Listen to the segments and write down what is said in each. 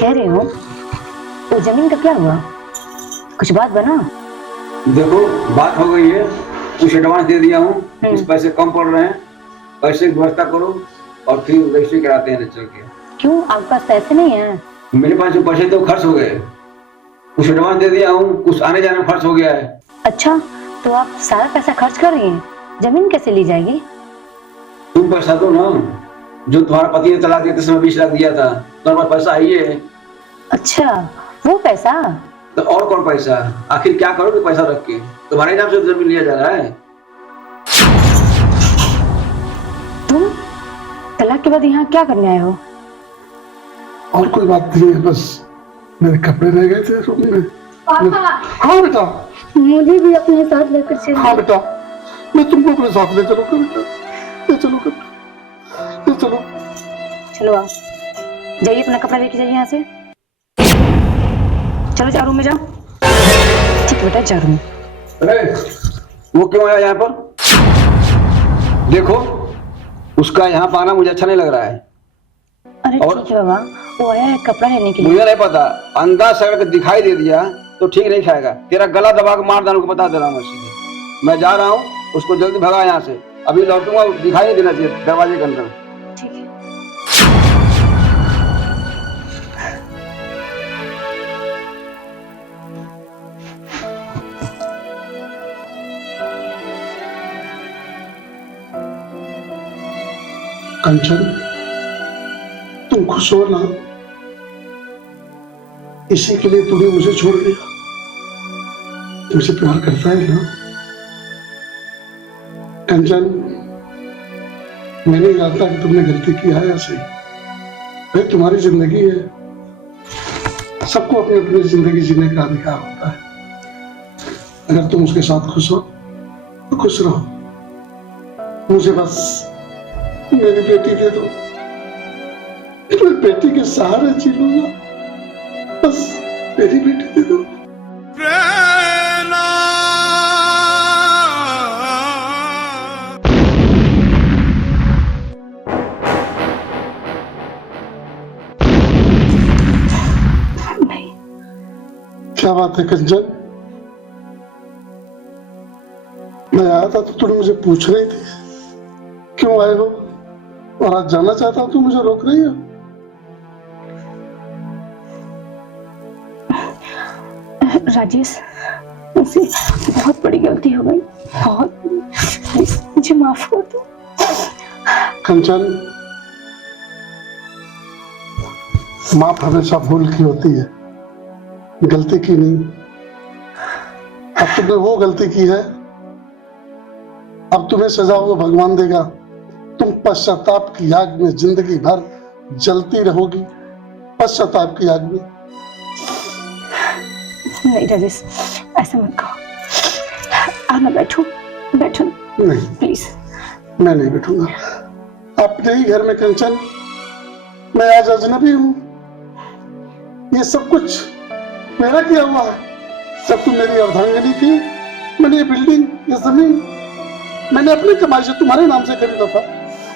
कह रहे हो वो जमीन का क्या हुआ? कुछ बात बना? देखो, बात हो गई है, कुछ एडवांस दे दिया हूँ, कुछ पैसे कम पड़ रहे हैं, पैसे की व्यवस्था करो और फिर रजिस्ट्री कराते हैं चल के। क्यों, आपके पास पैसे नहीं है? मेरे पास जो पैसे तो खर्च हो गए, कुछ एडवांस दे दिया हूँ, कुछ आने जाने में खर्च हो गया है। अच्छा, तो आप सारा पैसा खर्च कर रही हैं, जमीन कैसे ली जाएगी? तुम पैसा दो ना, जो तुम्हारा पति ने तलाक देते समय 20 लाख दिया था, तुम्हारे पास पैसा है ही है। अच्छा, वो पैसा? तो और कौन पैसा? आखिर क्या करोगे पैसा रख के? तुम्हारे नाम से जमीन लिया जा रहा है। तुम तलाक के बाद यहाँ क्या करने आए हो? और कोई बात नहीं है, बस मेरे कपड़े रह गए थे रूम में। पापा। हाँ बेटा। मुझे भी अपने साथ लेकर चलो। हाँ बेटा, मैं तुमको अपने साथ ले चलूंगा बेटा, ले चलो, ले चलो। चलो आओ, जाइए अपना कपड़ा लेके जाइए यहाँ से। चलो जाओ रूम में जाओ। ठीक है बेटा, जाओ रूम। अरे वो क्यों आया यहाँ पर? देखो, उसका यहाँ पर आना मुझे अच्छा नहीं लग रहा है। अरे ठीक है बाबा, वो आया है कपड़ा लेने के लिए। मुझे नहीं पता, अंदाज से अगर दिखाई दे दिया तो ठीक नहीं खाएगा। तेरा गला दबा के मार डालू को बता दे रहा हूँ सीधे। मैं जा रहा हूँ, उसको जल्दी भगा यहाँ से। अभी लौटूंगा, दिखाई नहीं देना चाहिए दरवाजे के अंदर। ठीक है। कंचन, तुम खुश हो ना? इसी के लिए तूने मुझे छोड़ दिया। तुमसे प्यार करता है ना कंचन? मैंने जानता कि तुमने गलती किया है ऐसे। भाई तुम्हारी जिंदगी है, सबको अपनी अपनी जिंदगी जीने का अधिकार होता है। अगर तुम उसके साथ खुश हो तो खुश रहो। मुझे बस मेरी बेटी दे दो, मैं बेटी के सहारे जी लूंगा। बस मेरी बेटी दे दो। क्या बात है कंचन? मैं आया था तो तुम मुझे पूछ रही थी क्यों आए हो, और आज जाना चाहता हूं तो मुझे रोक रही हो। राजेश, मुझसे बहुत बड़ी गलती हो गई, बहुत। मुझे माफ कर दो। कंचन, माफ हमेशा भूल की होती है, गलती की नहीं। अब तुमने वो गलती की है, अब तुम्हें सजा वो भगवान देगा। तुम पश्चाताप की आग में जिंदगी भर जलती रहोगी, पश्चाताप की आग में। नहीं राजेश, ऐसे मत कहो। आप ना बैठो, बैठो नहीं प्लीज। मैं नहीं बैठूंगा अपने ही घर में कंचन। मैं आज अजनबी हूँ, ये सब कुछ मेरा किया हुआ है। जब तुम मेरी अर्धांगिनी थी, मैंने ये बिल्डिंग, ये जमीन मैंने अपनी कमाई से तुम्हारे नाम से खरीदा था,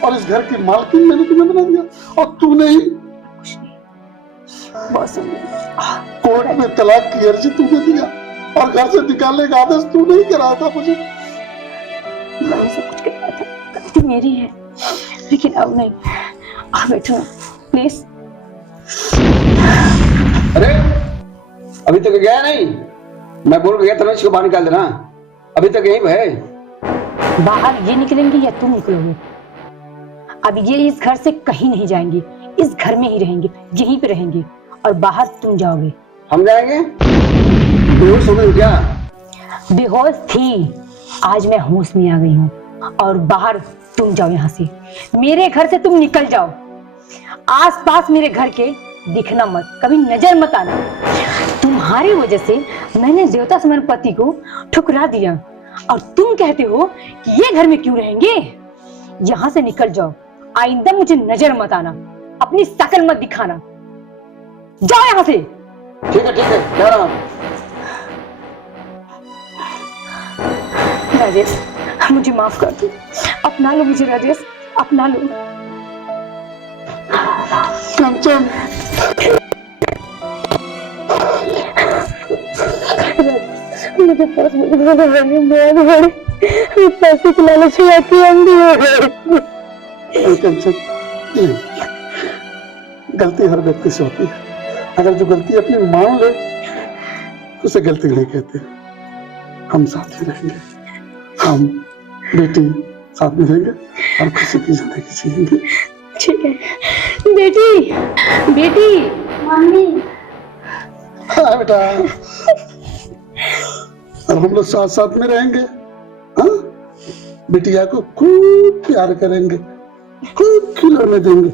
और इस घर की मालकिन मैंने तुम्हें बना दिया, और तूने ही कोर्ट में तलाक की अर्जी तूने दिया, और घर से निकालने का आदेश तूने ही कराया था मुझे। मैंने सब कुछ कराया था, गलती मेरी है, लेकिन अब नहीं। आप बैठो प्लीज। अरे अभी तक गया नहीं? मैं बोल गया था इसको बाहर निकाल देना, अभी तक यहीं है। बाहर ये निकलेंगे या तुम निकलोगे? अब ये इस घर से कहीं नहीं जाएंगे, इस घर में ही रहेंगे, यहीं पे रहेंगे, और बाहर तुम जाओगे। हम जाएंगे? बेहोश हो गई क्या? बेहोश थी, आज मैं होश में आ गई हूँ। और बाहर तुम जाओ, यहाँ से मेरे घर से तुम निकल जाओ। आस पास मेरे घर के दिखना मत, कभी नजर मत आना। तुम्हारी वजह से मैंने देवता समान पति को ठुकरा दिया, और तुम कहते हो कि ये घर में क्यों रहेंगे? यहाँ से निकल जाओ, आइंदा मुझे नजर मत आना, अपनी शकल मत दिखाना। जाओ यहाँ से। ठीक है जा रहा हूँ। राजेश, मुझे माफ कर दो, अपना लो मुझे राजेश, अपना लो। कंचन के पास पैसे के लालच में आती अंधी हो गई। गलती हर व्यक्ति से होती है, अगर जो गलती अपनी मान ले तो उसे गलती नहीं कहते। हम साथ ही रहेंगे, हम बेटी साथ में रहेंगे और खुशी की जिंदगी जिएंगे। ठीक है बेटी, बेटी मम्मी। हाँ बेटा, और हम लोग साथ साथ में रहेंगे। हाँ, बिटिया को खूब प्यार करेंगे, खूब खिलौने देंगे।